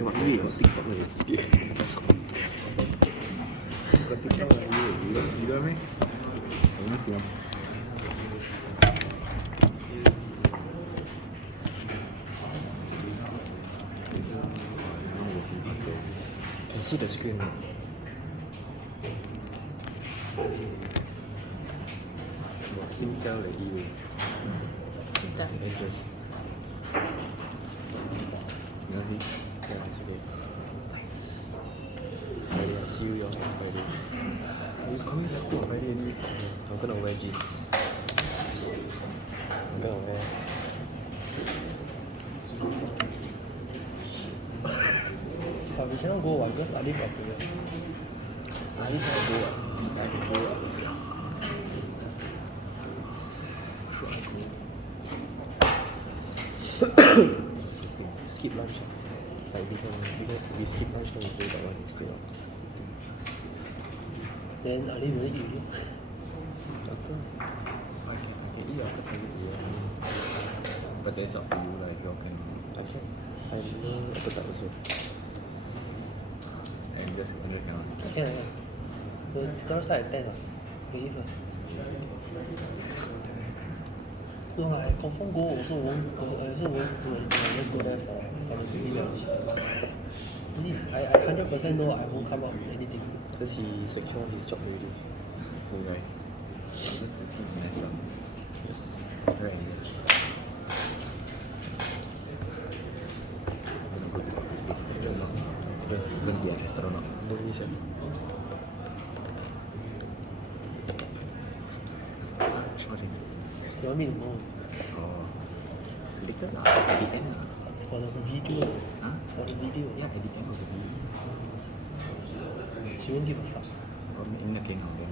Got TikTok lagi. Got TikTok lagi. You don't meh? Aku masih mam. Can see the screen. Singtel lagi. Singtel. Interest. Terima kasih. Yeah, it's okay. Thanks. Friday, I'll see you on Friday. You coming to school on Friday anyway? I'm gonna wear jeans. I'm gonna wear. But we cannot go what because Ali got period. Ali cannot go what. I can go what. Skip lunch. Like we skip lunch then we play that one instead of. Then Ali will eat you. After. I can eat after Friday. But that's up to you, like you can. I can. I know aku tak also. And just cannot. Okay, yeah. The tutorial start at 10 ah. Okay, first. No lah, I confirm go also won't do anything. I just go there for the video. Really, I 100% know I won't come out with anything. Because he secure his job already. Cool guy. Just making a mess up. Yes. Right. I'm gonna go to outer space. Astronaut. Yes. Even be an astronaut. Boleh siap. Sorry. You want me to know? Oh. Later lah. At the end lah. For the video. Huh? For the video. Yeah, at the end of the video. She won't give a fuck. Or in the king of them.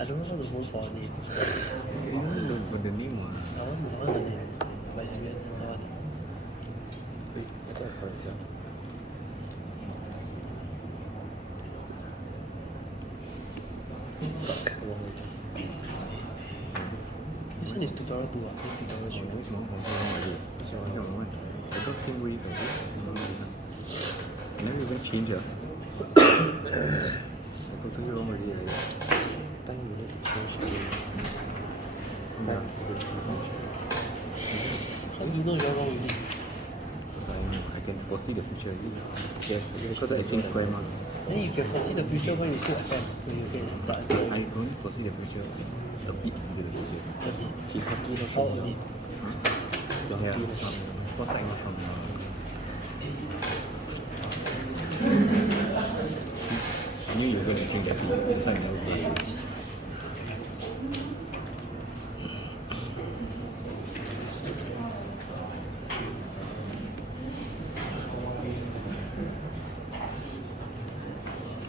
I don't know how to vote for her name. You don't know for the name one. I want the name. But it's weird. I want. Wait, I got a correct sia. Fuck, wrong already. This one is tutorial 2 ah, this tutorial 3. This one. I got same way for this. I never even change it. I totally wrong already. Time we need to change the Yeah. How do you know you're wrong with me? I can foresee the future, is it? Yes, Because I sing square ma. then you can foresee the future when you still attempt. When you can the answer. I don't foresee the future a bit into the future. A bit. He's lucky not How from a bit? You're lucky not from foresight not from I knew you were going to drink that tea. That's why I never placed it.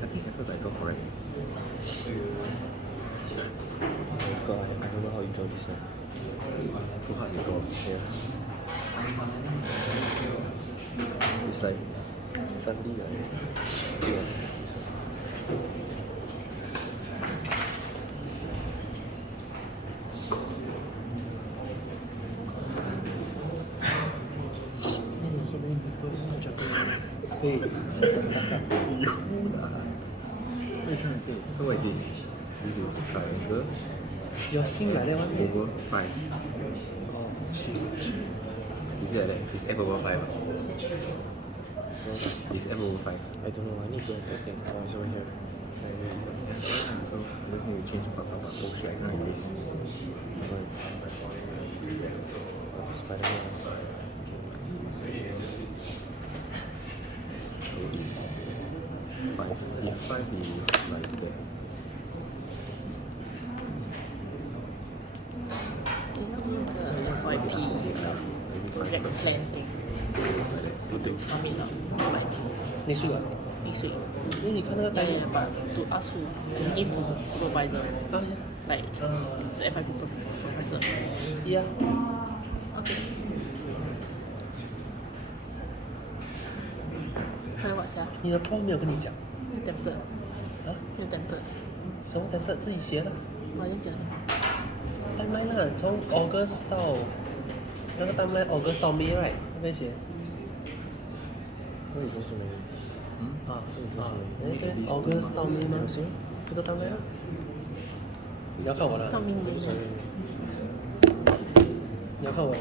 I think at first I got correct. Oh god, I don't know how you draw this now. So hard to go. Yeah. It's like suddenly like yeah. So many people juggling. Hey, shut the fuck up. You lah. What are you trying to say? So what is this? This is triangle You're sing like that one? over 5. Oh shit. Is it like that? It's f over 5. It's f over 5. I don't know, I need to attack them. Oh, it's over here. So we need to change oh shit, I can't erase. Spider-Man. So it's 5. If 5 is like that. The FYP project plan thing. Submit lah. Next week ah? Next week. Then 你看那个 Yeah, time yeah, but to ask who? They give to supervisor. Like the FYP professor. Yeah. Okay. Try what sia? 你的 prof 没有跟你讲 Template. 啊？没有 template. 什么 template 自己写的我就讲 timeline 啦，从 August 到那个 timeline August 到 May right，这边写那已经是没有。哎，这 August 到 May 吗？这个到 May 啊？你要看我的？到明年。你要看我的？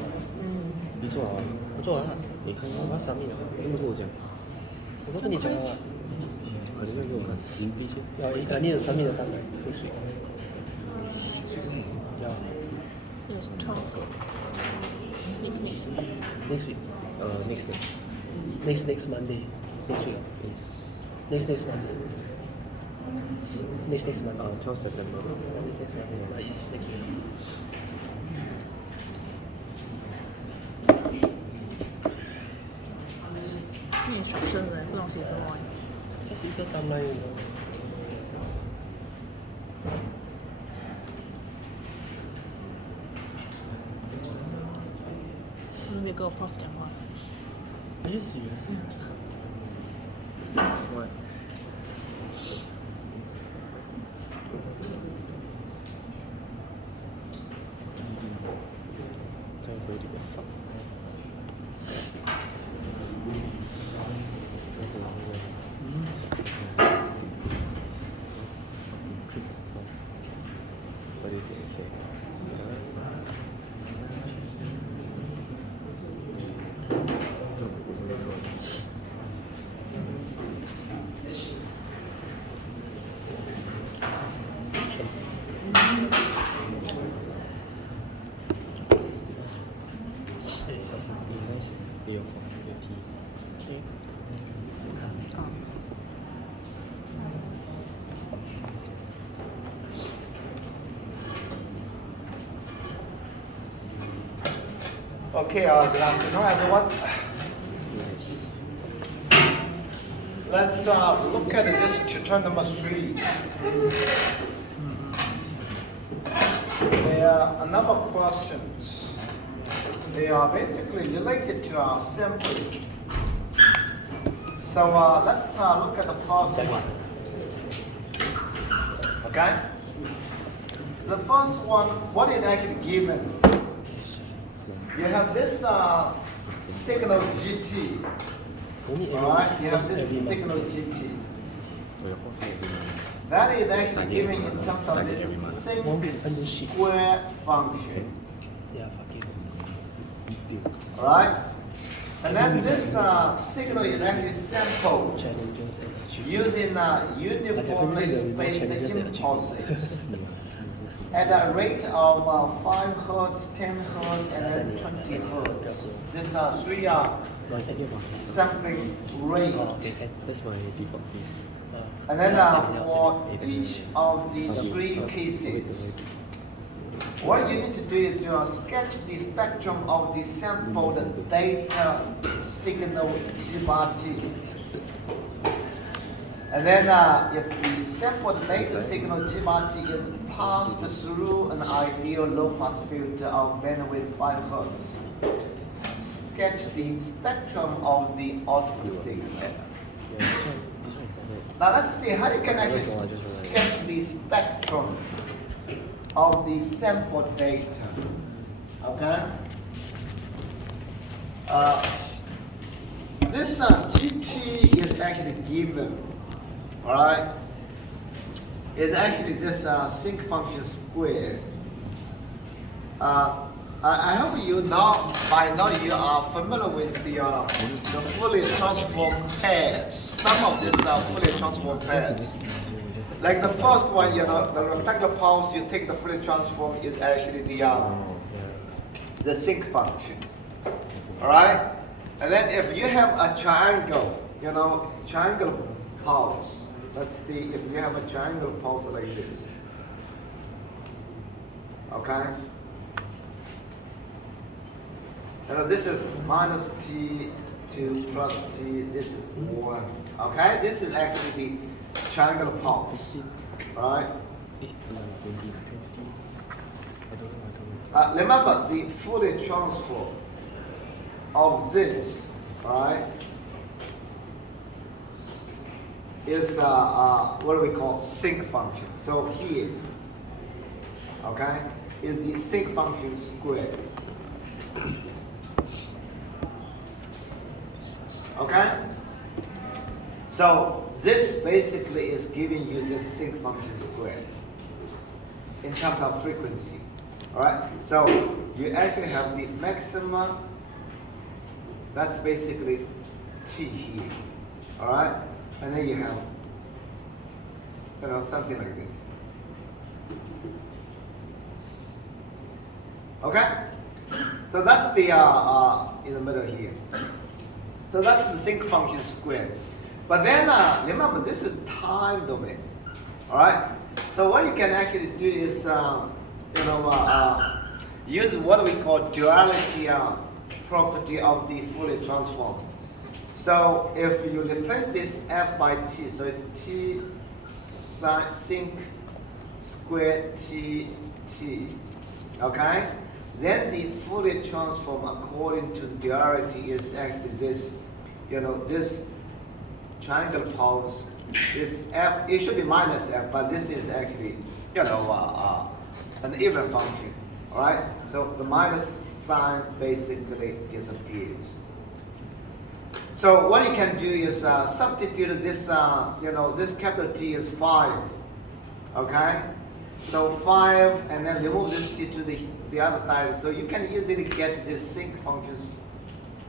你做好了？我做完了。你看我要闪你了。你不跟我讲？我都跟你讲了。你没有给我看？你先。要你的闪你的单来，next week。要。Yes, 12. Next. Next week. Next Monday. Next week. Next Monday. Next Monday. 12 September. Next Monday. Next week. 你学生人不懂写什么？这是一个单来的。没有跟我 prof 讲话。Are you serious? What? Can't go to the fuck. What do you think? Okay. Okay, good afternoon, everyone. Let's look at this tutorial number 3. There are a number of questions. They are basically related to our sampling. So let's look at the first one. Okay? The first one, what is actually given? You have this signal GT. Alright, you have this signal GT. That is actually given in terms of this sinc square function. Yeah, fuck you. Alright? And then this signal is actually sampled Challenges. using uniformly spaced impulses at a rate of 5 Hertz, 10 Hertz, and then 20 Hertz. These are 3 sampling rate. That's my default case. And then for each of the 3 cases, what you need to do is to sketch the spectrum of the sampled data signal G bar T. And then if the sampled data signal G bar T is passed through an ideal low-pass filter of bandwidth 5 Hertz, sketch the spectrum of the output signal. Now let's see how you can actually sketch the spectrum of the sample data. Okay? This GT is actually given. Alright? It's actually this sinc function square. I hope you know, by now you are familiar with the fully transformed pairs. Some of these are fully transformed pairs. Like the first one, the rectangular pulse, you take the fully transformed is actually the sinc function. Alright? And then if you have a triangle, triangle pulse. Let's see if you have a triangle pulse like this. Okay? This is minus t to plus t, this is 1. Okay? This is actually the triangle pulse. Right? Remember the Fourier transform of this, right, is what we call sinc function. So here, okay, is the sinc function squared. Okay? So this basically is giving you this sinc function squared in terms of frequency. Alright? So you actually have the maxima, that's basically t here. Alright? And then you have, you know, something like this. Okay? So that's the in the middle here. So that's the sinc function squared. But then remember, this is time domain. All right. So what you can actually do is use what we call duality property of the Fourier transform. So if you replace this f by t, so it's t sin sinc squared t t. Okay. Then the Fourier transform according to duality is actually this, this triangle pulse, this f, it should be minus f, but this is actually, an even function, all right? So the minus sign basically disappears. So what you can do is substitute this, this capital T is 5, okay? So 5, and then remove this t to the other side. So you can easily get this sinc functions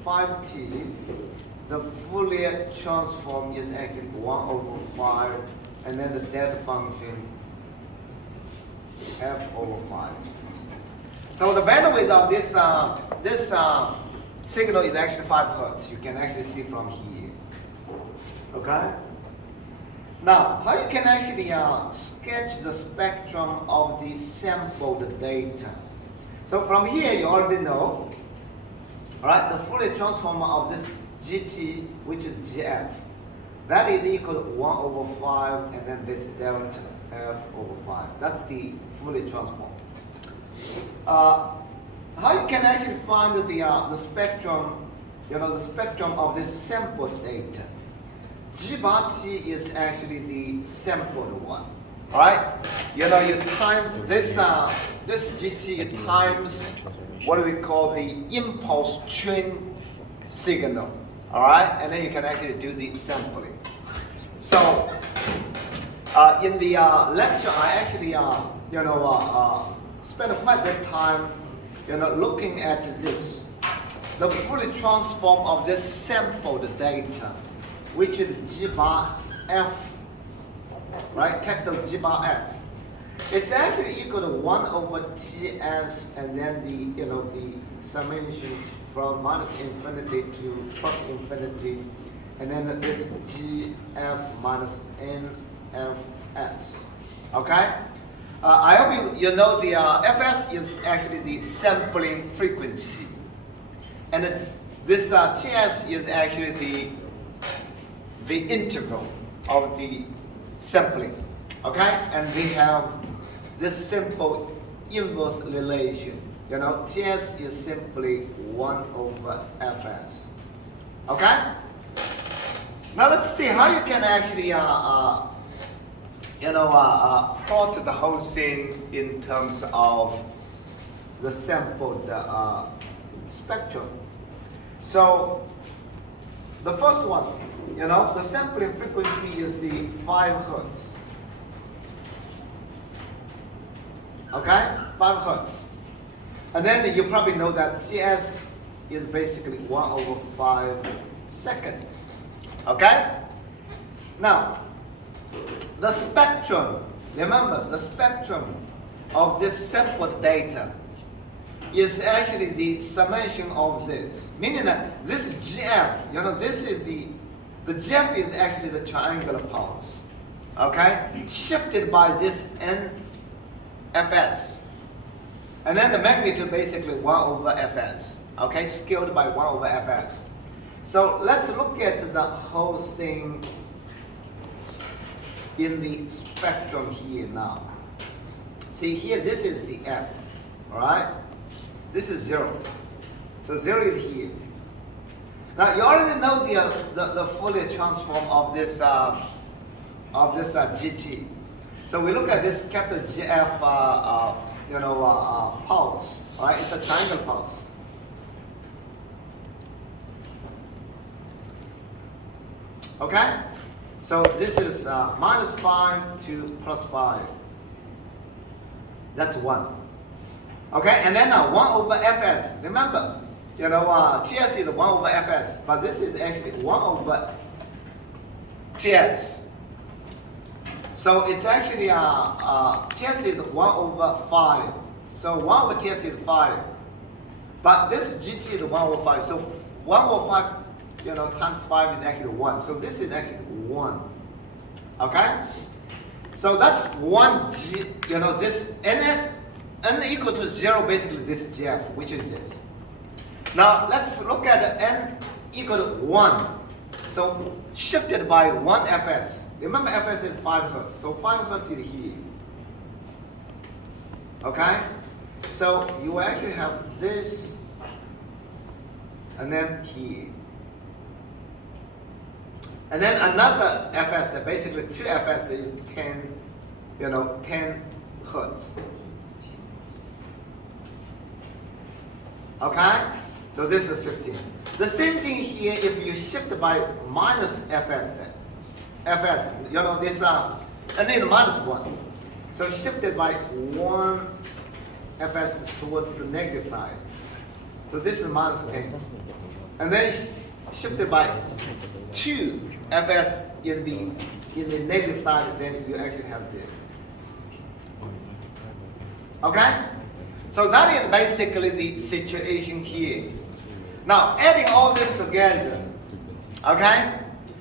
5t. The Fourier transform is actually 1 over 5, and then the delta function f over 5. So the bandwidth of this signal is actually 5 Hertz. You can actually see from here. Okay? Now, how you can actually sketch the spectrum of the sampled data? So from here, you already know, right? The Fourier transform of this GT, which is GF, that is equal to 1 over 5, and then this delta F over 5. That's the Fourier transform. How you can actually find the spectrum, the spectrum of this sampled data? G bar T is actually the sampled one. All right? You times this GT times what we call the impulse train signal. All right? And then you can actually do the sampling. So in the lecture, I actually spent quite a bit of time looking at this. The Fourier transform of this sampled data, which is G bar F, right? Capital G bar F. It's actually equal to 1 over Ts, and then the summation from minus infinity to plus infinity, and then this Gf minus Nfs. Okay? I hope you know the Fs is actually the sampling frequency, and this Ts is actually the integral of the sampling, okay? And we have this simple inverse relation. Ts is simply 1 over Fs, okay? Now let's see how you can actually, plot the whole thing in terms of the sampled spectrum. So the first one, the sampling frequency is the 5 Hertz. Okay? 5 Hertz. And then you probably know that Ts is basically 1 over 5 second. Okay? Now, the spectrum, remember, the spectrum of this sampled data is actually the summation of this. Meaning that this GF, this is the GF is actually the triangular pulse. Okay? Shifted by this NFS. And then the magnitude basically 1 over Fs. Okay? Scaled by 1 over Fs. So let's look at the whole thing in the spectrum here now. See here, this is the F. Alright? This is 0. So 0 is here. Now you already know the Fourier transform of this GT. So we look at this capital GF pulse. Right? It's a triangle pulse. Okay? So this is minus 5 to plus 5. That's 1. Okay, and then 1 over fs. Remember, TS is 1 over fs, but this is actually 1 over TS. So it's actually TS is 1 over 5. So 1 over TS is 5. But this GT is 1 over 5. So 1 over 5, times 5 is actually 1. So this is actually 1. Okay? So that's 1 G, this n equal to 0, basically this GF, which is this. Now let's look at n equal to 1. So shifted by 1 fs. Remember fs is 5 hertz. So 5 hertz is here. Okay? So you actually have this and then here. And then another fs, basically 2 fs is 10, 10 hertz. Okay? So this is 15. The same thing here if you shift by minus fs. Fs, this, and then minus 1. So shifted by 1 fs towards the negative side. So this is minus 10. And then shifted by 2 fs in the negative side, and then you actually have this. Okay? So that is basically the situation here. Now, adding all this together, okay?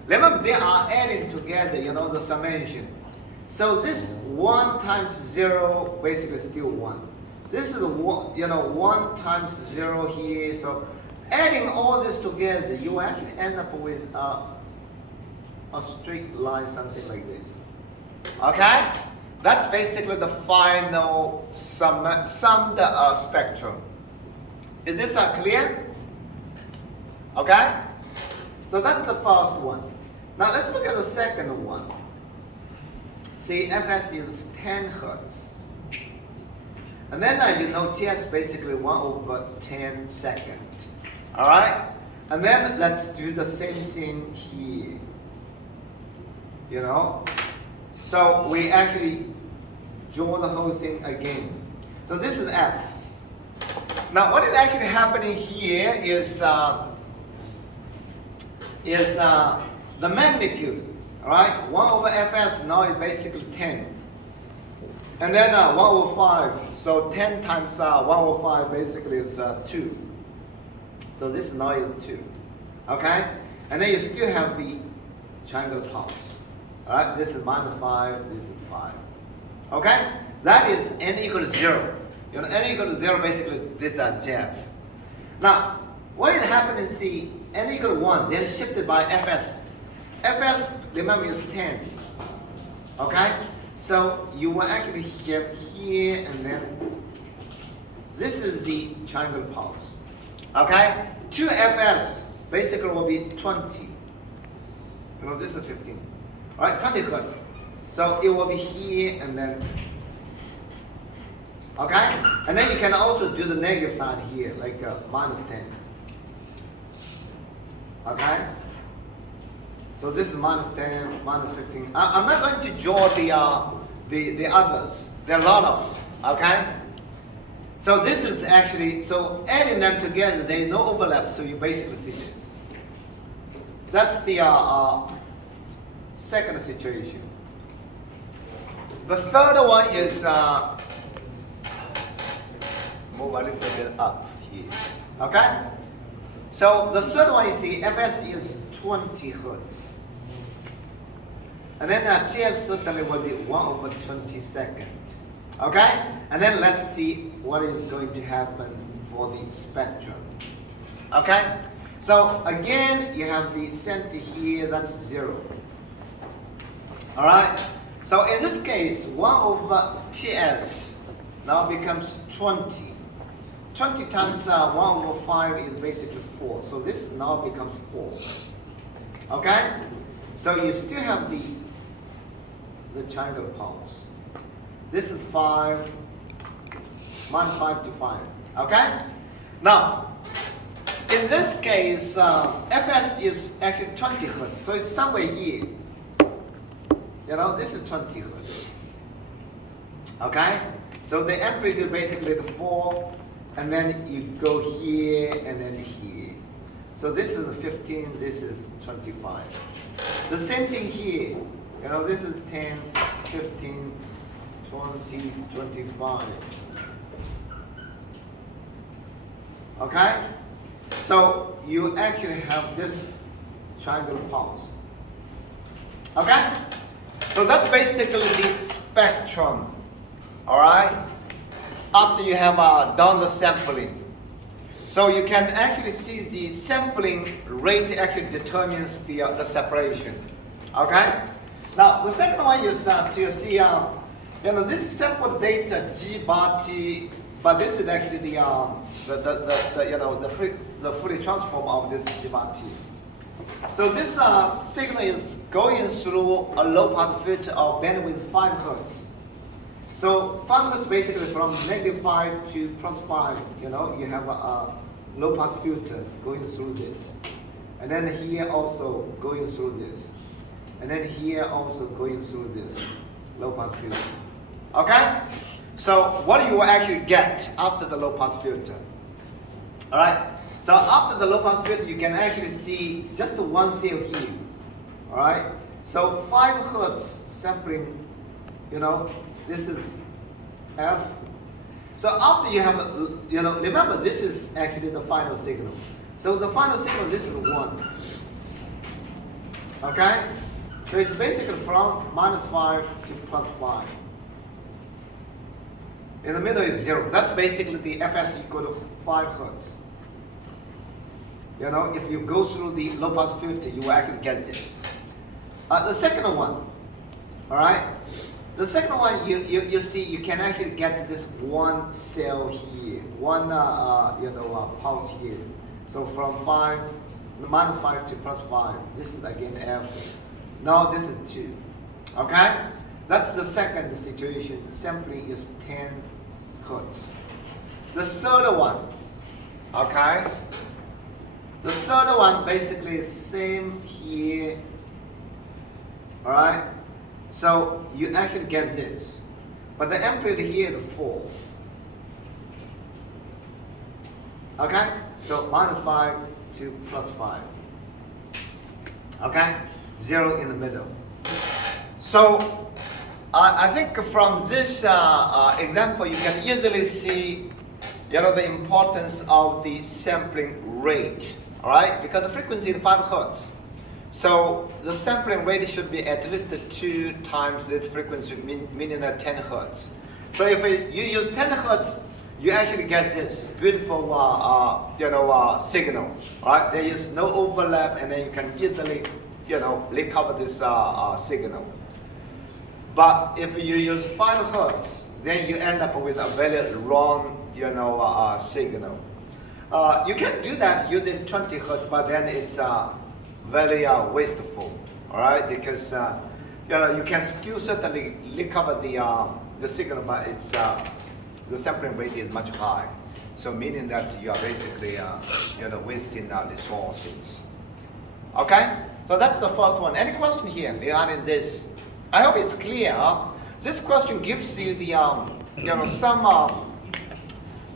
Remember, they are adding together, the summation. So this 1 times 0, basically still 1. This is 1, 1 times 0 here. So adding all this together, you actually end up with a straight line, something like this. Okay? That's basically the final summed spectrum. Is this clear? Okay? So that's the first one. Now let's look at the second one. See, fs is 10 hertz. And then TS basically 1 over 10 second. All right? And then let's do the same thing here. So we actually draw the whole thing again. So this is F. Now what is actually happening here is the magnitude. All right? 1 over fs now is basically 10. And then 1 over 5. So 10 times 1 over 5 basically is 2. So this now is 2. Okay? And then you still have the triangle pulse. All right? This is minus 5. This is 5. Okay? That is n equal to 0. N equal to 0, basically this is Jeff. Now, what is happening? See, n equal to 1, then shifted by fs. Fs, remember, is 10. Okay? So you will actually shift here, and then this is the triangle pulse. Okay? 2 fs basically will be 20. This is 15. All right, 20 hertz. So it will be here and then. Okay? And then you can also do the negative side here, like minus 10. Okay? So this is minus 10, minus 15. I'm not going to draw the others. There are a lot of them. Okay? So this is actually, so adding them together, there is no overlap, so you basically see this. That's the second situation. The third one is move a little bit up here. Okay? So the third one is the fs is 20 hertz. And then TS certainly will be 1 over 22nd. Okay? And then let's see what is going to happen for the spectrum. Okay? So again, you have the center here, that's 0. Alright? So in this case, 1 over TS now becomes 20. 20 times 1 over 5 is basically 4. So this now becomes 4. Okay? So you still have the triangle pulse. This is 5, minus 5 to 5. Okay? Now, in this case, fs is actually 20 hertz, so it's somewhere here. You know, this is 20 hertz. Okay? So the amplitude basically the 4, and then you go here and then here. So this is 15, this is 25. The same thing here. You know, this is 10, 15, 20, 25. Okay? So you actually have this triangle pulse. Okay? So that's basically the spectrum. Alright? After you have done the sampling. So you can actually see the sampling rate actually determines the separation. Okay? Now the second one is to see, you know, this sample data G bar T, but this is actually the you know, the fully transform of this G bar T. So this signal is going through a low pass filter of bandwidth 5 hertz. So 5 hertz basically from -5 to +5, you know, you have a low pass filter going through this. And then here also going through this. And then here also going through this low pass filter. Okay? So what do you actually get after the low pass filter? Alright? So after the low pass filter you can actually see just one cell here. Alright? So 5 hertz sampling, you know, this is F. So after you have, you know, remember this is actually the final signal. So the final signal, this is 1. Okay? So it's basically from -5 to +5. In the middle is 0. That's basically the Fs equal to 5 hertz. You know, if you go through the low pass filter, you will actually get this. The second one, all right? The second one, you see, you can actually get this one cell here, one you know, pulse here. So from -5 to +5. This is again F. Now this is 2. Okay? That's the second situation. Sampling is 10 hertz. The third one, okay? The third one basically is same here. All right? So you actually get this. But the amplitude here is 4. Okay? So -5 to +5. Okay? 0 in the middle. So I think from this example you can easily see, you know, the importance of the sampling rate. All right? Because the frequency is 5 hertz. So the sampling rate should be at least 2 times this frequency, meaning that 10 hertz. So if you use 10 hertz, you actually get this beautiful, you know, signal. All right? There is no overlap, and then you can easily, you know, recover this signal. But if you use 5 hertz, then you end up with a very wrong, you know, signal. You can do that using 20 hertz, but then it's very wasteful, all right? Because you know, you can still certainly recover the signal, but it's the sampling rate is much high. So meaning that you are basically you know, wasting resources. Okay? So that's the first one. Any question here regarding this? I hope it's clear. This question gives you the you know, some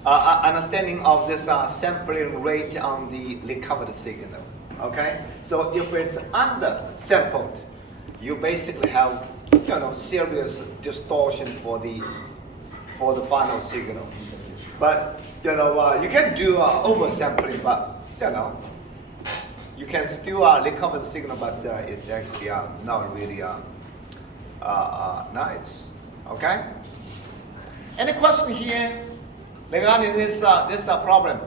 understanding of this sampling rate on the recovered signal. Okay, so if it's under-sampled, you basically have, you know, serious distortion for the final signal. But you know, you can do oversampling, but you know, you can still recover the signal, but it's actually not really nice. Okay. Any question here regarding this problem?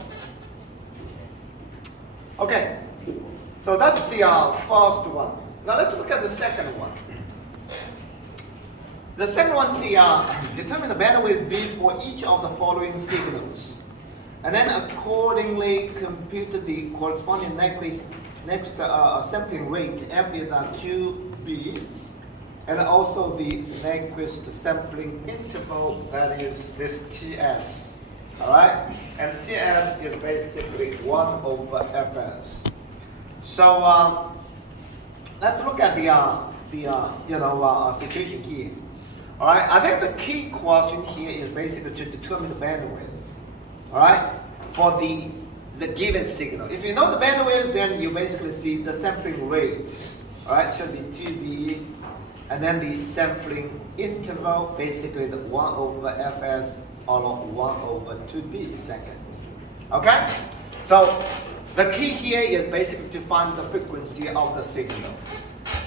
Okay. So that's the first one. Now let's look at the second one. The second one is determine the bandwidth B for each of the following signals. And then accordingly compute the corresponding next sampling rate F is 2B. And also the Nyquist sampling interval values, this TS. All right, and TS is basically 1 over Fs. So let's look at the situation here. All right, I think the key question here is basically to determine the bandwidth. All right, for the given signal. If you know the bandwidth, then you basically see the sampling rate. All right, should be 2b, and then the sampling interval, basically the 1 over Fs or 1 over 2b second. Okay, so the key here is basically to find the frequency of the signal.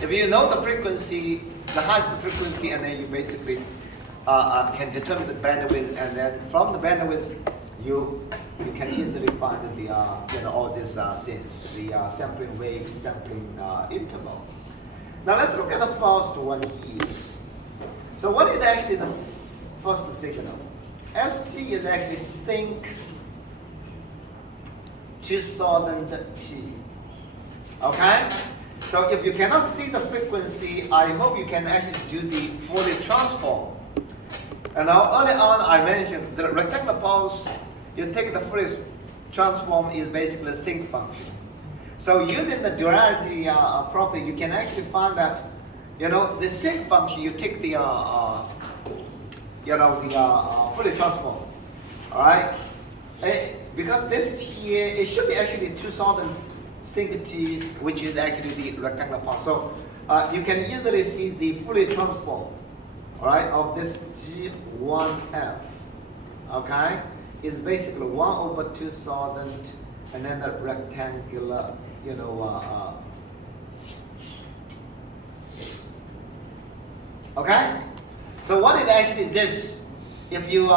If you know the frequency, the highest frequency, and then you basically can determine the bandwidth, and then from the bandwidth you can easily find the all these things, the sampling rate, sampling interval. Now let's look at the first one here. So what is actually the first signal? ST is actually sync 2000 T. Okay? So if you cannot see the frequency, I hope you can actually do the Fourier transform. And now early on I mentioned the rectangular pulse, you take the Fourier transform is basically a sync function. So using the duality property, you can actually find that, the sync function, you take the, Fourier transform, all right? Because this here, it should be actually 2000 sync T, which is actually the rectangular pulse. So you can easily see the Fourier transform, all right, of this G1F, okay, is basically 1 over 2000, and then the rectangular, okay. So what is actually this? If you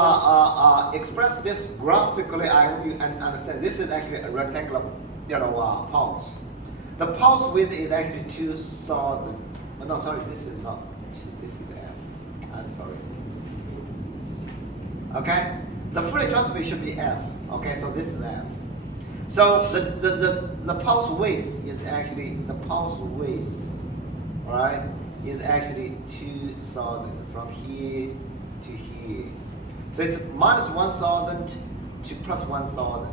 express this graphically, I hope you understand. This is actually a rectangular, pulse. The pulse width is actually 2000. Oh, no, sorry, this is not. This is F. I'm sorry. Okay, the Fourier transform should be F. Okay, so this is F. So the pulse width is actually all right, is actually 2000 from here to here. So it's minus 1000 to plus 1000. All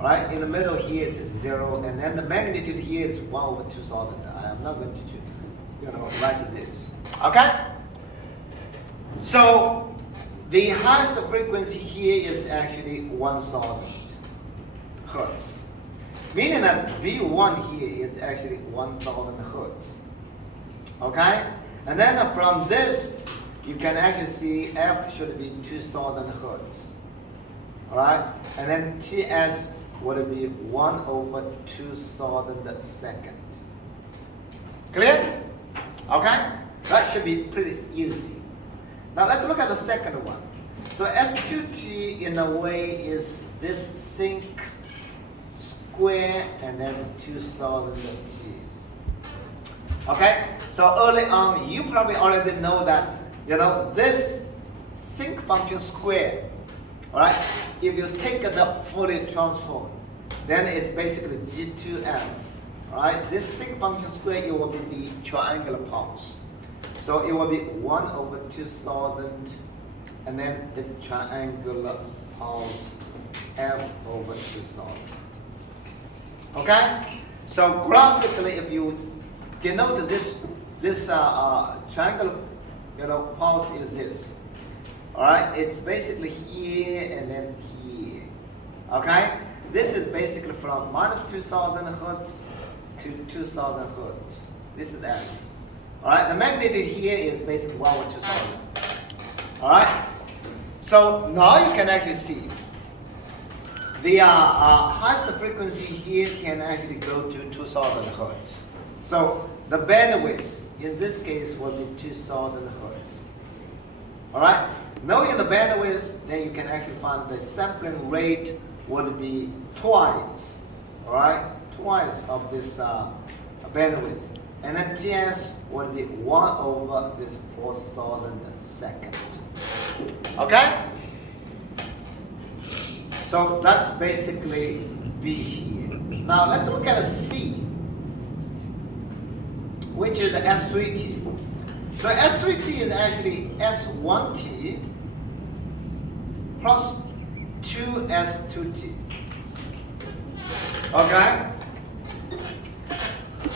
right, in the middle here it's 0, and then the magnitude here is 1 over 2000. I am not going to, write this. Okay. So the highest frequency here is actually 1000 hertz, meaning that V1 here is actually 1000 hertz. Okay, and then from this you can actually see F should be 2000 hertz. All right, and then TS would be 1 over 2000 second. Clear? Okay, that should be pretty easy. Now let's look at the second one. So S2T in a way is this sync square and then 2000 T. Okay, so early on you probably already know that this sync function square. All right, if you take the Fourier transform, then it's basically G2F. All right, this sync function square, it will be the triangular pulse. So it will be 1 over 2000, and then the triangular pulse F over 2000. Okay, so graphically, if you denote this triangular, pulse is this. All right, it's basically here and then here. Okay, this is basically from minus 2000 hertz to 2000 hertz. This is F. All right, the magnitude here is basically 1 over 2000. All right, so now you can actually see the highest frequency here can actually go to 2000 hertz. So the bandwidth in this case will be 2000 hertz. All right, knowing the bandwidth, then you can actually find the sampling rate would be twice. All right, twice of this bandwidth. And then TS would be 1 over this 4000 second. Okay? So that's basically B here. Now let's look at a C, which is the S3T. So S3T is actually S1T plus 2S2T. Okay?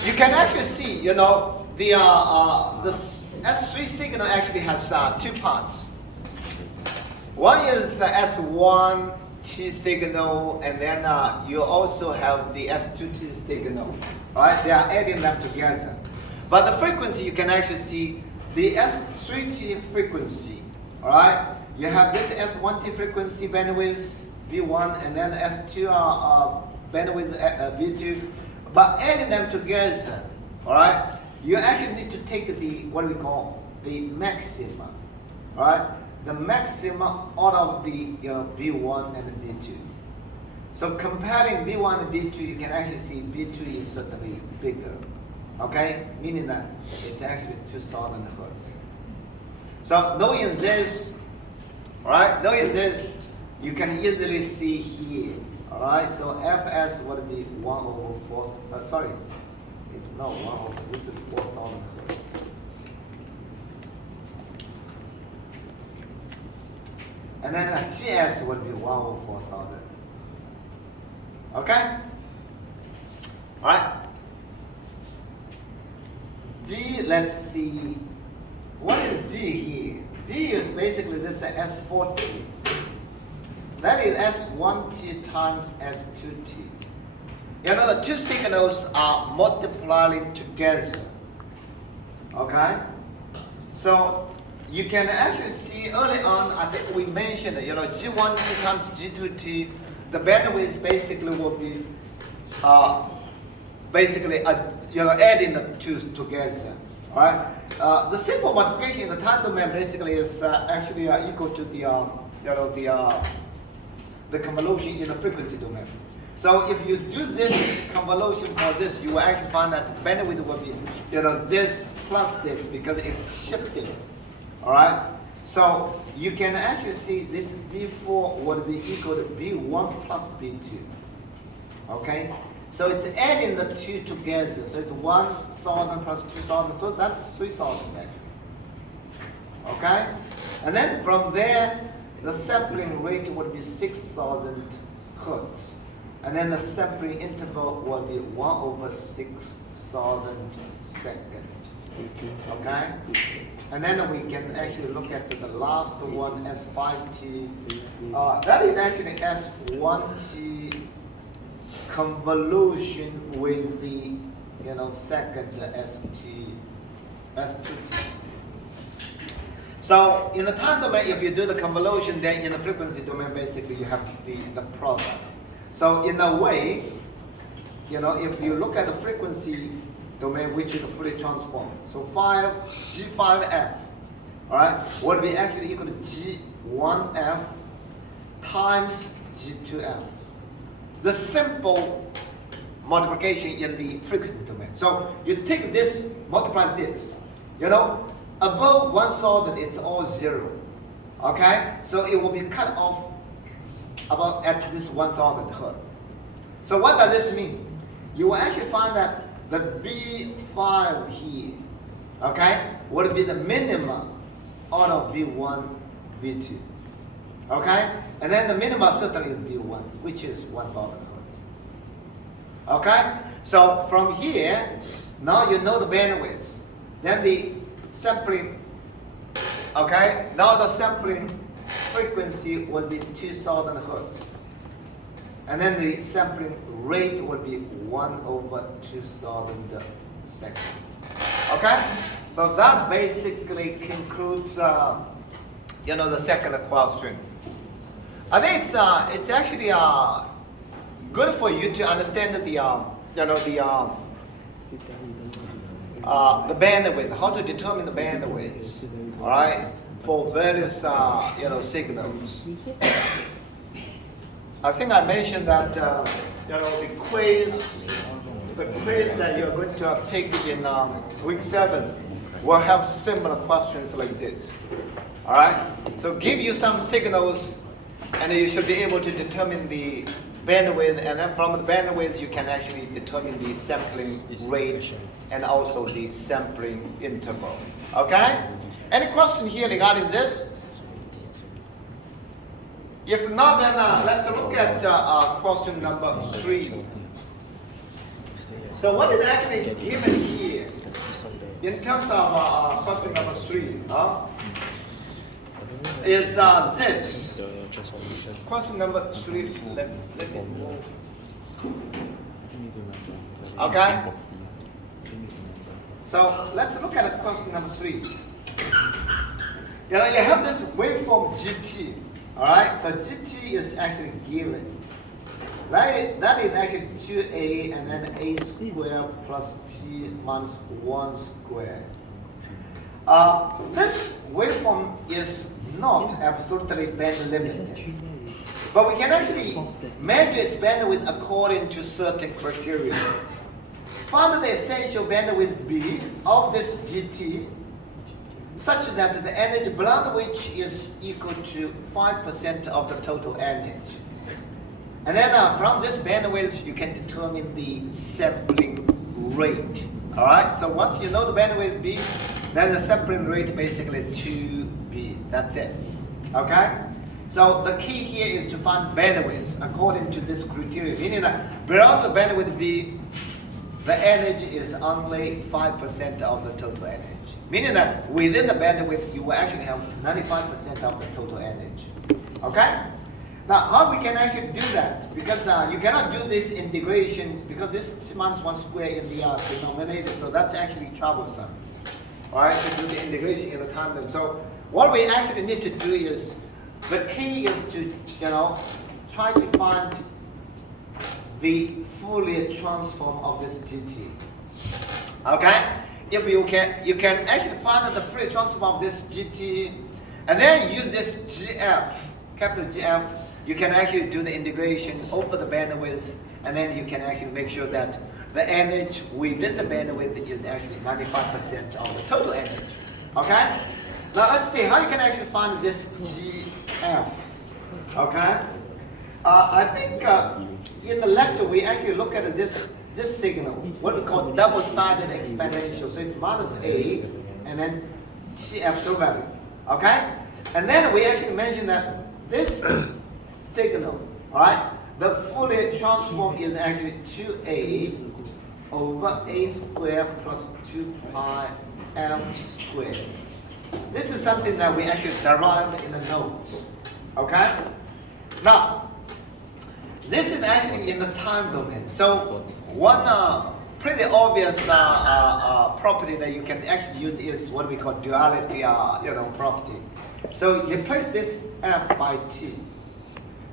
You can actually see, you know, the S3 signal actually has two parts. One is the S1T signal, and then you also have the S2T signal. All right, they are adding them together. But the frequency, you can actually see the S3T frequency. All right, you have this S1T frequency bandwidth V1, and then S2 bandwidth V2. But adding them together, all right, you actually need to take the what we call the maximum, all right, the maximum out of the B1 and the B2. So comparing B1 and B2, you can actually see B2 is certainly bigger, okay, meaning that it's actually 2,000 hertz. So knowing this, all right, knowing this, you can easily see here. All right, so Fs would be 1 over 4. Sorry, it's not 1 over. This is 4,000 hertz. And then Ts would be 1 over 4,000. Okay. All right. D. Let's see. What is D here? D is basically this S40. That is S1T times S2T. You know, the two signals are multiplying together. Okay? So you can actually see early on, I think we mentioned, you know, G1T times G2T, the bandwidth basically will be adding the two together. All right? The simple multiplication in the time domain basically is actually equal to the convolution in the frequency domain. So if you do this convolution for this, you will actually find that the bandwidth will be, this plus this because it's shifting. All right. So you can actually see this B4 would be equal to B1 plus B2. Okay. So it's adding the two together. So it's 1,000 plus 2,000. So that's 3,000 actually. Okay. And then from there, the sampling rate would be 6,000 hertz. And then the sampling interval will be 1 over 6,000 seconds. Okay? And then we can actually look at the last one, S5T. That is actually S1T convolution with the second S2T. So in the time domain, if you do the convolution, then in the frequency domain, basically you have the product. So in a way, if you look at the frequency domain, which is fully transformed, so G5F, all right, would be actually equal to G1F times G2F. The simple multiplication in the frequency domain. So you take this, multiply this, above 1,000, it's all 0. Okay? So it will be cut off about at this 1,000 hertz. So what does this mean? You will actually find that the B5 here, okay, would be the minimum out of B1, B2. Okay? And then the minimum certainly is B1, which is 1,000 hertz. Okay? So from here, now you know the bandwidth. Then the sampling, okay, now the sampling frequency will be 2,000 hertz. And then the sampling rate will be 1 over 2,000 seconds. Okay? So that basically concludes, the second question. I think it's actually good for you to understand the bandwidth, how to determine the bandwidth, all right, for various signals. I think I mentioned that the quiz that you're going to take in week 7 will have similar questions like this. All right, so give you some signals, and you should be able to determine the bandwidth, and then from the bandwidth you can actually determine the sampling rate and also the sampling interval. Okay? Any question here regarding this? If not, then let's look at question number 3. So what is actually given here in terms of question number 3 is this. The transformation. Question number 3, let me move. Okay. So let's look at question number 3. You have this waveform GT. Alright, so GT is actually given. Right? That is actually 2a and then a squared plus t minus 1 squared. This waveform is not absolutely band limited. But we can actually measure its bandwidth according to certain criteria. Find the essential bandwidth B of this GT such that the energy beyond which is equal to 5% of the total energy. And then from this bandwidth, you can determine the sampling rate. All right, so once you know the bandwidth B, then the sampling rate basically 2B. That's it. Okay? So the key here is to find bandwidth according to this criteria, meaning that beyond the bandwidth B, the energy is only 5% of the total energy. Meaning that within the bandwidth, you will actually have 95% of the total energy. Okay? Now, how we can actually do that? Because you cannot do this integration because this t minus 1 square in the denominator, so that's actually troublesome. All right, to do the integration in the tandem. So what we actually need to do is, the key is to, try to find the Fourier transform of this GT. Okay? If you can actually find the Fourier transform of this GT, and then use this GF, capital GF, you can actually do the integration over the bandwidth, and then you can actually make sure that the energy within the bandwidth is actually 95% of the total energy. Okay? Now let's see how you can actually find this GF. Okay? I think in the lecture we actually look at this signal, what we call double-sided exponential. So it's minus a and then t absolute value. Okay? And then we actually mentioned that this signal, all right, the Fourier transform is actually 2a over a squared plus 2 pi f squared. This is something that we actually derived in the notes. Okay? Now, this is actually in the time domain. So one pretty obvious property that you can actually use is what we call duality property. So you place this f by t.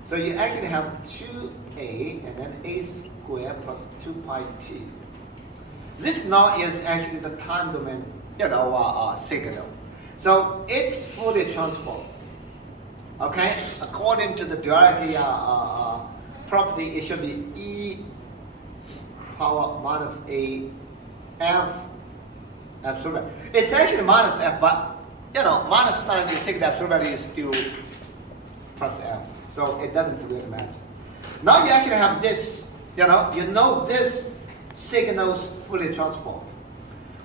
So you actually have 2a and then a squared plus 2 pi t. This now is actually the time domain signal. So it's Fourier transform. Okay? According to the duality property, it should be e power minus a f absolute value. It's actually minus f, but minus sign, you take the absolute value is still plus f. So it doesn't really matter. Now you actually have this, you know this signal's Fourier transform.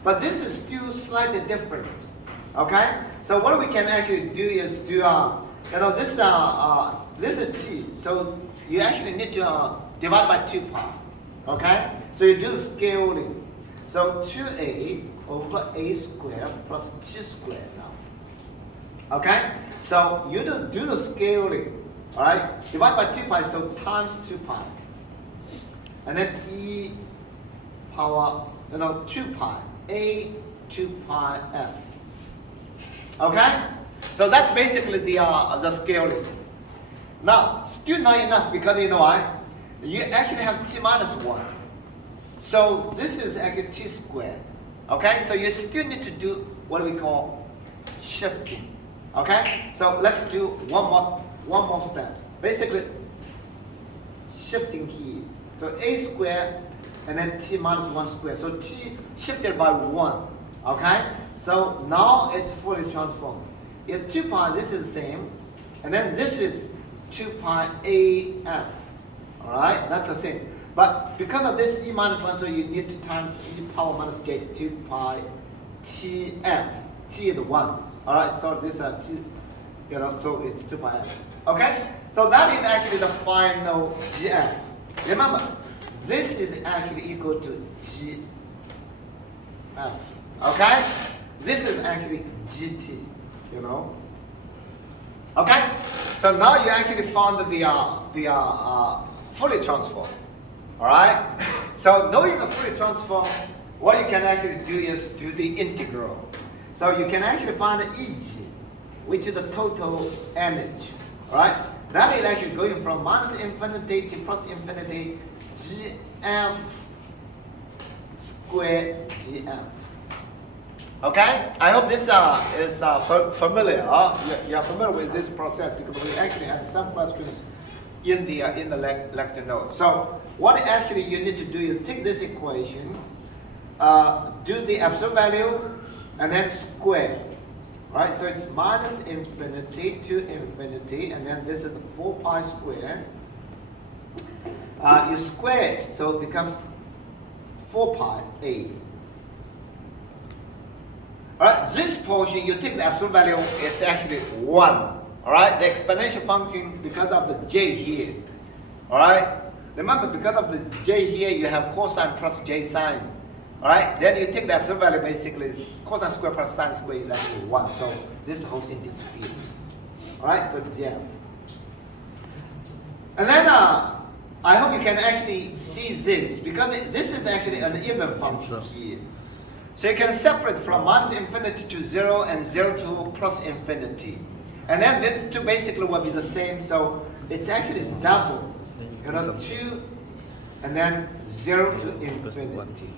But this is still slightly different. Okay? So what we can actually do is do, this is t. So you actually need to divide by 2 pi. Okay? So you do the scaling. So 2a over a squared plus t squared now. Okay? So you just do the scaling. Alright? Divide by 2 pi, so times 2 pi. And then e power, 2 pi. A 2 pi f. Okay? So that's basically the scaling. Now, still not enough because you know why? You actually have t minus 1. So this is actually t squared. Okay? So you still need to do what we call shifting. Okay? So let's do one more step. Basically, shifting here. So a squared and then t minus 1 squared. So t shifted by 1. Okay? So now it's Fourier transformed. It's 2 pi, this is the same. And then this is 2 pi af. Alright? That's the same. But because of this e minus 1, so you need to times e power minus j 2 pi tf. T is 1. Alright, so this is t, so it's 2 pi f. Okay? So that is actually the final GF. Remember, this is actually equal to GF. Okay? This is actually GT, you know. Okay? So now you actually found the Fourier transform. Alright? So knowing the Fourier transform, what you can actually do is do the integral. So you can actually find EG, which is the total energy. Alright? That is actually going from minus infinity to plus infinity, GF squared GF. Okay? I hope this is familiar. You are familiar with this process because we actually had some questions in the lecture notes. So what actually you need to do is take this equation, do the absolute value, and then square. Right? So it's minus infinity to infinity, and then this is the 4 pi square. You square it, so it becomes 4 pi a. Alright, this portion, you take the absolute value, it's actually 1. Alright, the exponential function, because of the j here. Alright, remember, because of the j here, you have cosine plus j sine. Alright, then you take the absolute value, basically, is cosine square plus sine square is actually 1. So this whole thing disappears. Alright, so GF. And then, I hope you can actually see this, because this is actually an even function here. So you can separate from minus infinity to 0 and 0 to plus infinity. And then these two basically will be the same, so it's actually double. You know, 2 and then 0 to infinity.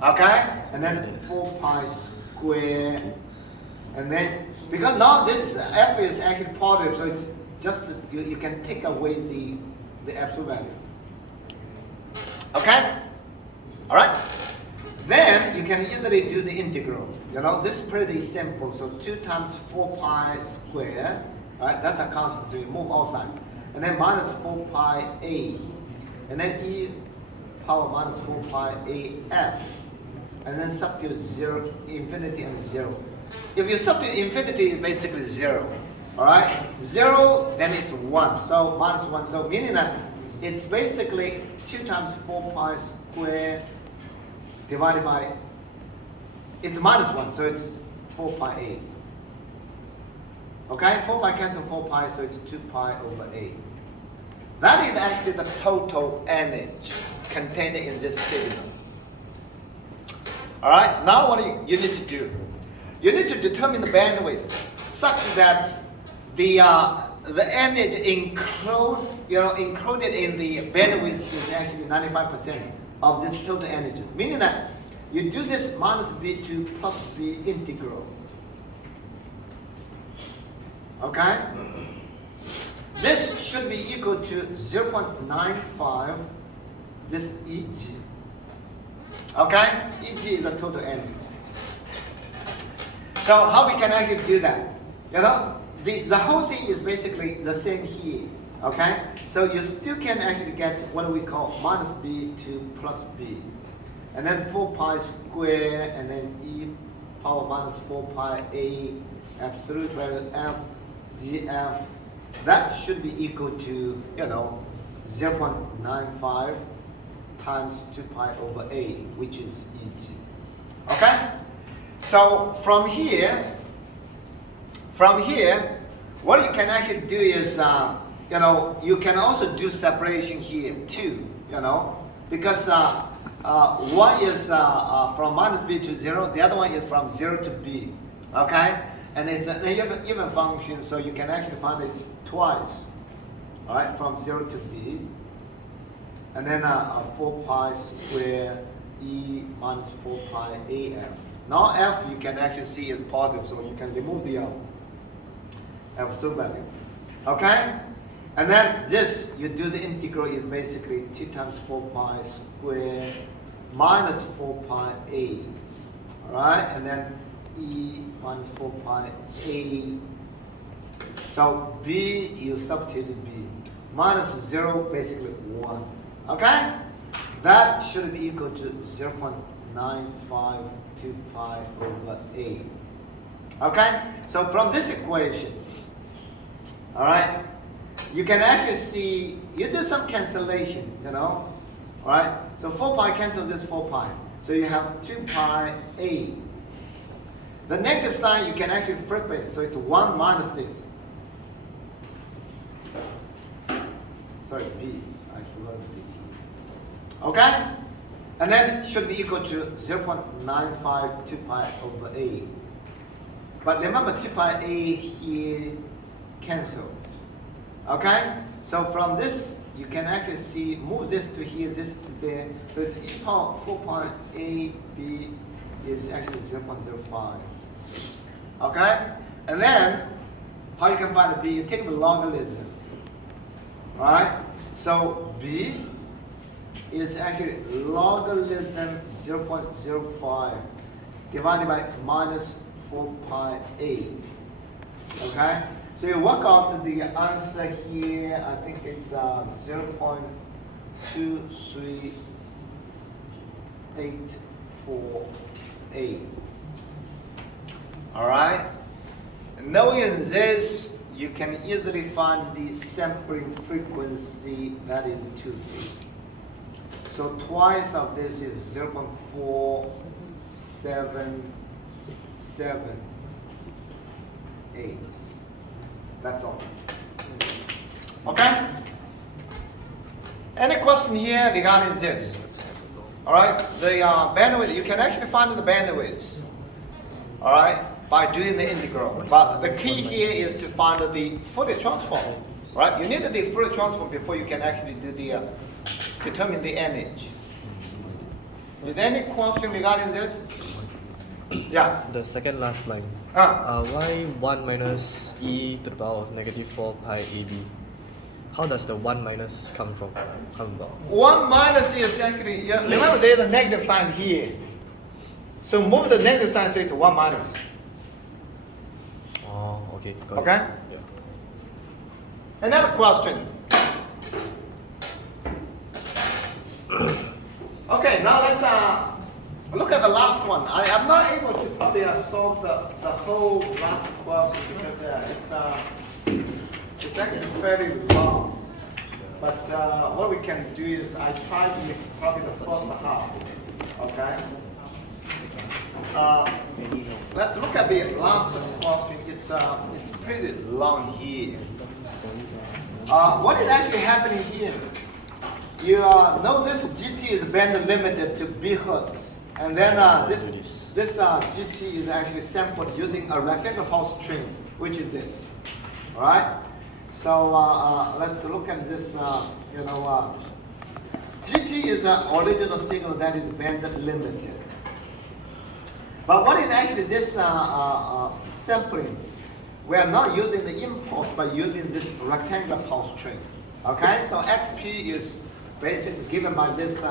Okay? And then 4 pi square. And then, because now this f is actually positive, so it's just, you can take away the absolute value. Okay? Alright? Then you can easily do the integral. You know, this is pretty simple. So 2 times 4 pi square, right? That's a constant, so you move outside. And then minus 4 pi a. And then e power minus 4 pi af. And then substitute 0, infinity and 0. If you substitute infinity, it's basically 0. Alright? 0, then it's 1. So minus 1. So meaning that it's basically 2 times 4 pi square divided by, it's minus 1, so it's 4 pi a. Okay, 4 pi cancel 4 pi, so it's 2 pi over a. That is actually the total energy contained in this signal. Alright, now what you need to do? You need to determine the bandwidth such that the energy included in the bandwidth is actually 95% of this total energy. Meaning that you do this minus b to plus b integral. Okay? This should be equal to 0.95 this EG. Okay? EG is the total energy. So how we can actually do that? You know, the whole thing is basically the same here. Okay? So you still can actually get what we call minus b to plus b. And then 4 pi square, and then e power minus 4 pi a absolute value f df. That should be equal to, you know, 0.95 times 2 pi over a, which is EG. Okay? So from here, what you can actually do is, you know, you can also do separation here too, you know, because one is from minus b to 0, the other one is from 0 to b, okay? And it's an even function, so you can actually find it twice, all right, from 0 to b. And then 4 pi square e minus 4 pi af. Now f you can actually see is positive, so you can remove the absolute value, okay? And then this, you do the integral is basically 2 times 4 pi square minus 4 pi a. Alright, and then e minus 4 pi a. So b, you substitute b. Minus 0, basically 1. Okay? That should be equal to 0.952 pi over a. Okay? So from this equation, alright, you can actually see, you do some cancellation, you know, all right? So 4 pi cancel this 4 pi. So you have 2 pi a. The negative sign, you can actually flip it. So it's 1 minus this. Sorry, b. I forgot b. Okay? And then it should be equal to 0.95 2 pi over a. But remember 2 pi a here cancelled. Okay? So from this, you can actually see, move this to here, this to there. So it's e power 4 pi a b is actually 0.05. Okay? And then, how you can find the b? You take the logarithm. Alright? So b is actually logarithm 0.05 divided by minus 4 pi a. Okay? So you work out the answer here, I think it's 0.2384a. Alright? Knowing this, you can easily find the sampling frequency, that is 2b. So twice of this is 0.4778. That's all. Okay? Any question here regarding this? All right? The bandwidth, you can actually find the bandwidth. All right? By doing the integral. But the key here is to find the Fourier transform. Right? You need the Fourier transform before you can actually do the determine the energy. Is there any question regarding this? Yeah. The second last line. Why 1 minus e to the power of negative 4 pi ab? How does the 1 minus come about? 1 minus is actually, remember there's a negative sign here. So move the negative sign, so it's 1 minus. Oh, okay. Got Okay? it. Yeah. Another question. Okay, now let's look at the last one. I am not able to probably solve the whole last question because it's actually fairly long. But what we can do is I try to make probably the first half. Okay? Let's look at the last question. It's pretty long here. What is actually happening here? You know this GT is band limited to b hertz, and then this GT is actually sampled using a rectangular pulse string, which is this. All right. So let's look at this. GT is the original signal that is band limited. But what is actually this sampling? We are not using the impulse, but using this rectangular pulse string. Okay, so XP is basically given by this,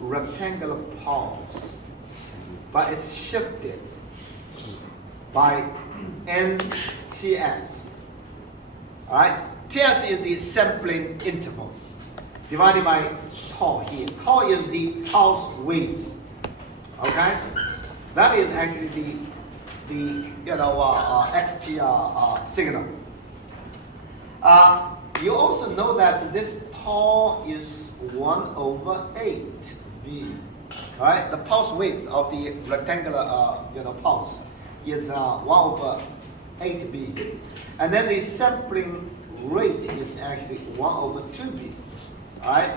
rectangular pulse, but it's shifted by NTS. All right, TS is the sampling interval divided by tau here. Tau is the pulse width. Okay, that is actually the XP signal. You also know that this tau is 1/8b. All right, the pulse width of the rectangular pulse is 1/8b, and then the sampling rate is actually 1/2b. All right,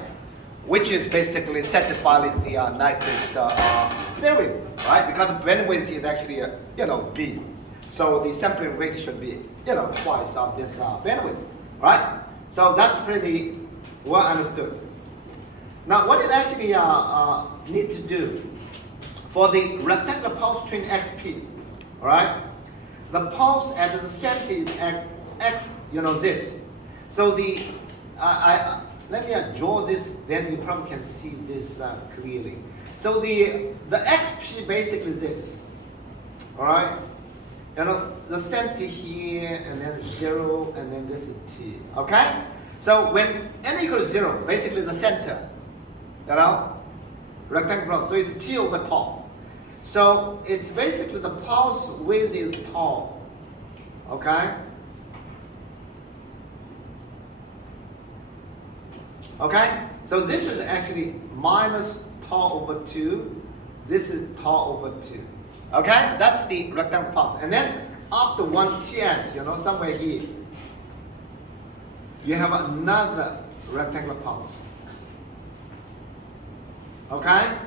which is basically satisfies the Nyquist theory, right? Because the bandwidth is actually b, so the sampling rate should be twice of this bandwidth, right? So that's pretty well understood. Now, what it actually need to do for the rectangular pulse string XP, all right? The pulse at the center is x, this. So the let me draw this, then you probably can see this clearly. So the XP basically is this, all right? The center here, and then 0, and then this is t, okay? So when n equals 0, basically the center, rectangular, so it's t over tau. So it's basically the pulse width is tau, okay? Okay? So this is actually minus tau over 2. This is tau over 2. Okay? That's the rectangular pulse. And then after 1 TS, somewhere here, you have another rectangular pulse. Okay?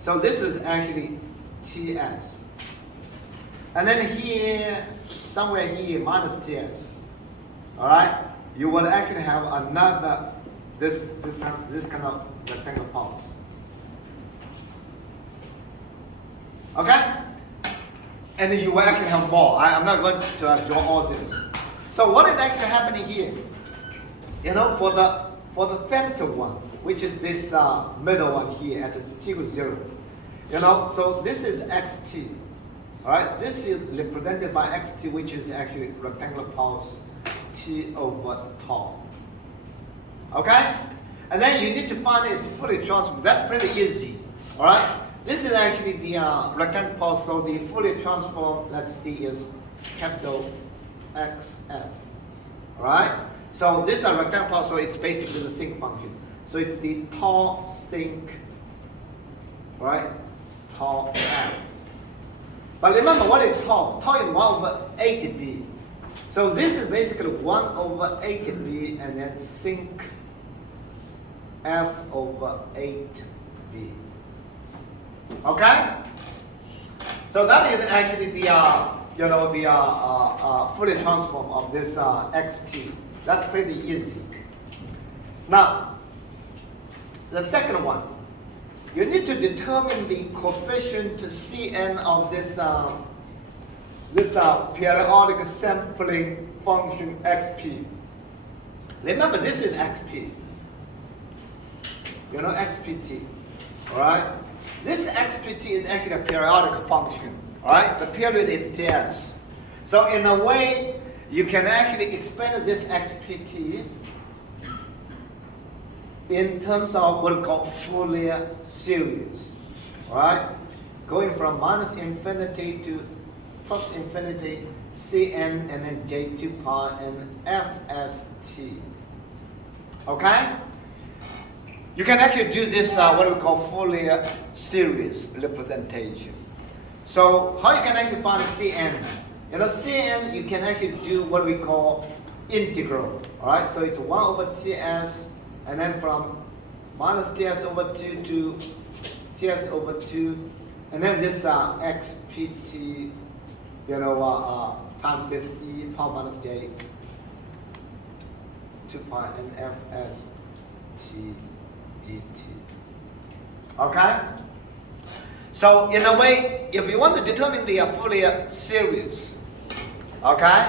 So this is actually TS. And then here, somewhere here, minus TS. Alright? You will actually have another, this kind of rectangular pulse. Okay? And then you will actually have more. I'm not going to draw all this. So what is actually happening here? For the theta one, which is this middle one here at t equals 0. So this is xt. Alright, this is represented by xt, which is actually rectangular pulse t over tau. Okay? And then you need to find its Fourier transform. That's pretty easy. Alright? This is actually the rectangular pulse, so the Fourier transform, let's see, is capital XF. Alright? So this is a rectangular pulse, so it's basically the sinc function. So it's the tau sinc, right? Tau F. But remember, what is tau? Tau is 1 over 8b. So this is basically 1 over 8b and then sinc F over 8b. Okay? So that is actually the Fourier transform of this xt. That's pretty easy. Now, the second one, you need to determine the coefficient Cn of this periodic sampling function xp. Remember, this is xp. Xpt. All right. This xpt is actually a periodic function. All right. The period is ts. So in a way, you can actually expand this xpt in terms of what we call Fourier series, right? Going from minus infinity to plus infinity, Cn, and then j2 pi, and fst. Okay? You can actually do this, what we call Fourier series representation. So how you can actually find Cn? Cn, you can actually do what we call integral, all right? So it's 1 over ts, and then from minus ts over 2 to ts over 2, and then this xpt, times this e power minus j 2 pi and fst dt. Okay? So in a way, if you want to determine the Fourier series, okay,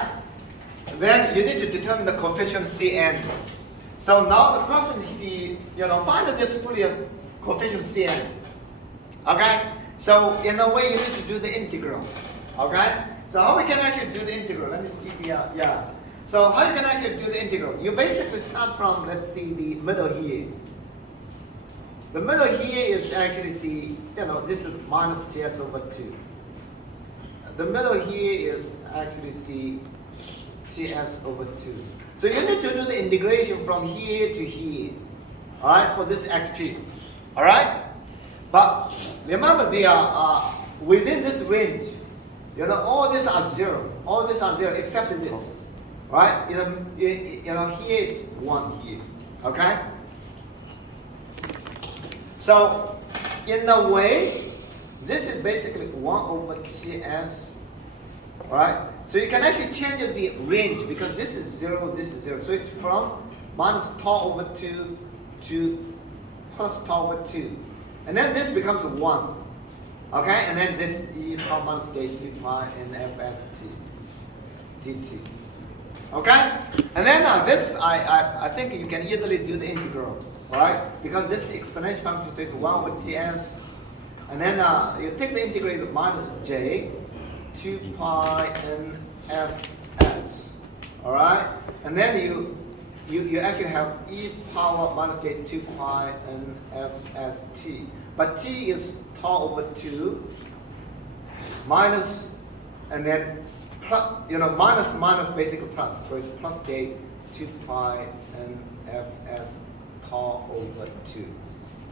then you need to determine the coefficient Cn. So now the question is, find this Fourier coefficient Cn. Okay? So in a way, you need to do the integral. Okay? So how we can actually do the integral? Let me see the, So how you can actually do the integral? You basically start from, let's see, the middle here. The middle here is actually, this is minus ts over 2. The middle here is actually, ts over 2. So you need to do the integration from here to here, all right, for this xp, all right? But remember, within this range, all these are 0. All these are 0 except this, right? Here it's 1 here, okay? So, in a way, this is basically 1 over ts, right? So you can actually change the range because this is 0, this is 0. So it's from minus tau over 2 to plus tau over 2. And then this becomes 1, okay? And then this e power minus j2 pi and fst dt. Okay? And then this, I think you can easily do the integral. Alright, because this exponential function says 1 over ts, and then you take the integrated minus j, 2 pi n fs. Alright, and then you actually have e power minus j 2 pi n fst. But t is tau over 2 minus, and then plus, minus basically plus, so it's plus j 2 pi n fst. tau over 2.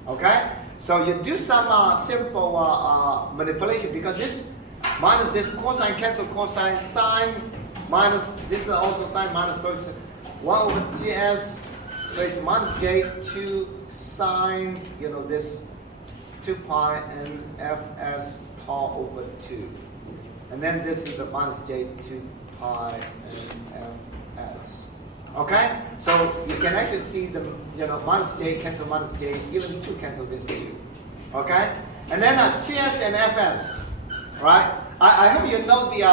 Okay? So you do some simple manipulation because this minus this cosine cancel cosine, sine minus this is also sine minus, so it's 1 over gs, so it's minus j2 sine, this 2 pi and fs tau over 2. And then this is the minus j2 pi and fs. Okay? So you can actually see the minus j cancel minus j, even 2 cancel this 2. Okay? And then ts and fs. Right? I hope you know the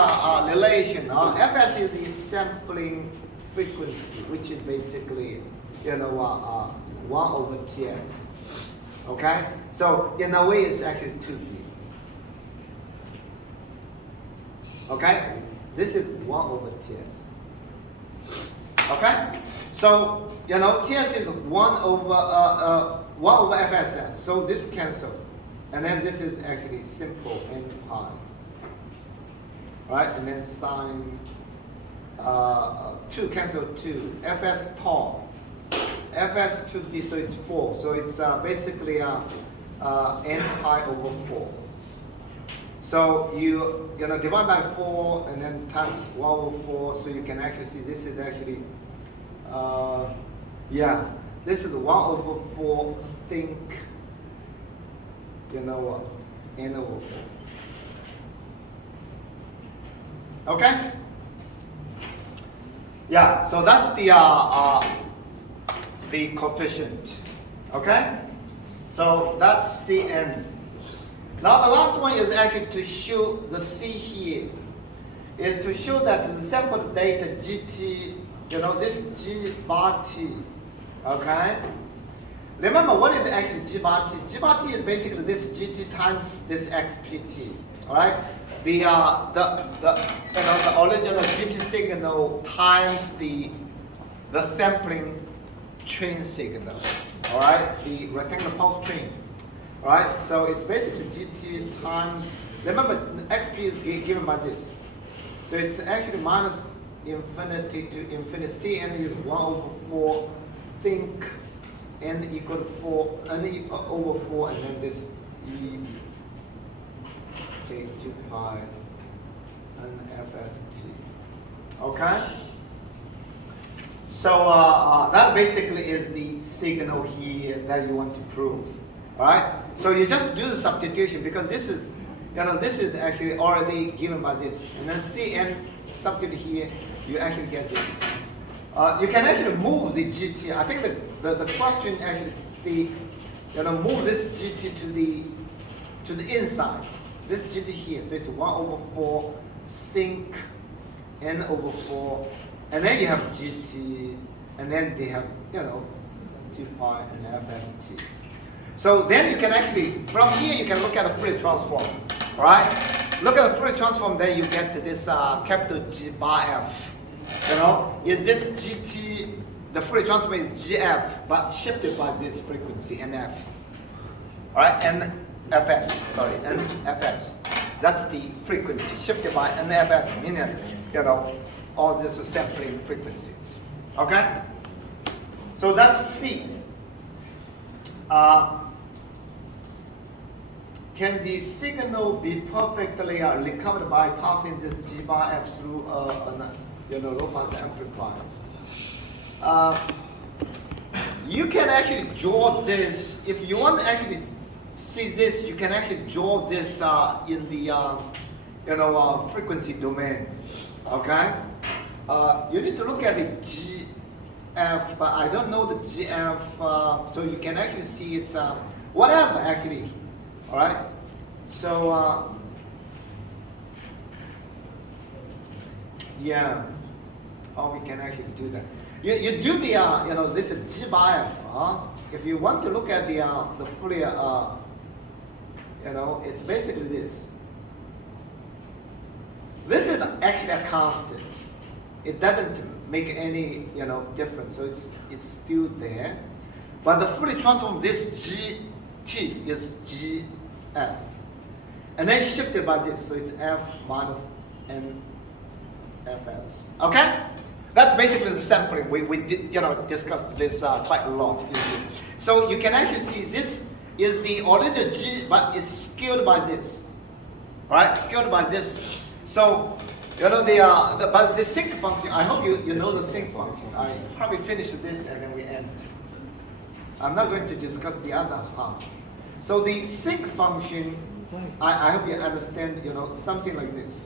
relation. Fs is the sampling frequency, which is basically 1 over ts. Okay? So in a way it's actually 2b. Okay? This is 1 over ts. Okay? So, ts is 1 over fss. So this cancel. And then this is actually simple n pi. Right? And then sine 2 cancel 2. fs tau. fs 2b, so it's 4. So it's basically n pi over 4. So you divide by 4 and then times 1 over 4, so you can actually see this is actually, this is 1 over 4 think, n over 4. Okay? Yeah, so that's the coefficient. Okay? So that's the end. Now the last one is actually to show the C here, is to show that the sample data GT, this G bar T, okay? Remember what is actually G bar T? G bar T is basically this GT times this XPT, all right? The original GT signal times the sampling train signal, all right? The rectangular pulse train. Right, so it's basically GT times, remember XP is given by this. So it's actually minus infinity to infinity. Cn is 1 over 4, think n equal to 4, n over 4, and then this e j2 pi and fst. Okay? So that basically is the signal here that you want to prove. Alright? So you just do the substitution because this is, this is actually already given by this. And then Cn substitute here, you actually get this. You can actually move the GT. I think the question actually see, move this GT to the inside. This GT here. So it's 1 over 4 sync n over 4. And then you have GT, and then they have, 2 pi and fst. So then you can actually, from here you can look at the Fourier transform, right? Look at the Fourier transform, then you get to this capital G bar F. Is this GT, the Fourier transform is GF, but shifted by this frequency, NF. All right, NFS, sorry, NFS. That's the frequency, shifted by NFS, meaning, all these sampling frequencies. Okay? So that's C. Can the signal be perfectly recovered by passing this G bar F through a low pass amplifier? You can actually draw this. If you want to actually see this, you can actually draw this in the frequency domain. Okay. You need to look at the GF, but I don't know the GF, so you can actually see it's whatever actually. All right, so yeah, we can actually do that. You do the this is G bar F. If you want to look at the Fourier, it's basically this. This is actually a constant. It doesn't make any difference, so it's still there. But the Fourier transform, this GT is GF. And then shifted by this, so it's F minus NFS. Okay? That's basically the sampling. We did, discussed this quite a lot. So you can actually see this is the original G, but it's scaled by this. Right? Scaled by this. So, but the sync function, I hope you know the sync function. I probably finish this and then we end. I'm not going to discuss the other half. So the sync function, I hope you understand, something like this.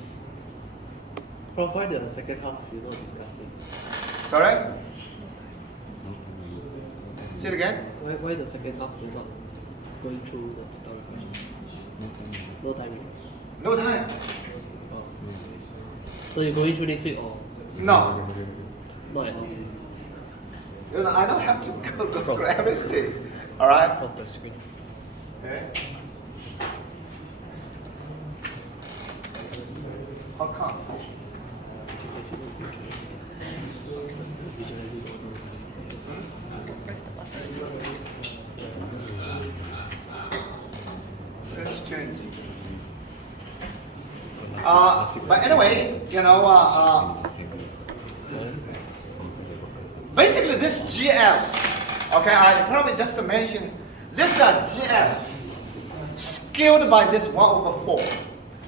Prof, why the second half you not discussing? Sorry? Say it again? Why the second half you're not going through the tutorial question? No time. No time. Oh. So you're going through next week or No. not at all? I don't have to go through everything. All right? Off the screen. Okay. How come? That's strange. But anyway, basically this GF, okay, I probably just mentioned this GF scaled by this 1/4.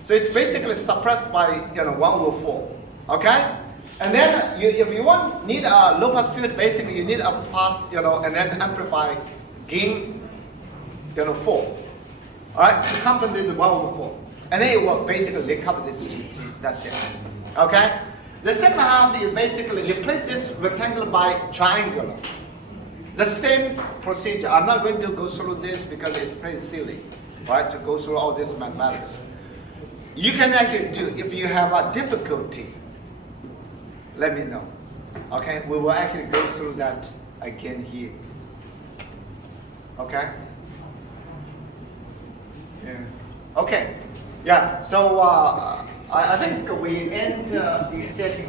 So it's basically suppressed by 1/4. Okay? And then if you need a low pass filter, basically you need a plus, and then amplify gain 4. Alright, to compensate the 1/4. And then it will basically recover this GT. That's it. Okay? The second half is basically replace this rectangle by triangular. The same procedure. I'm not going to go through this because it's pretty silly, right? To go through all this mathematics. You can actually do, if you have a difficulty, let me know. Okay? We will actually go through that again here. Okay? Yeah. Okay. Yeah. So I think we end the session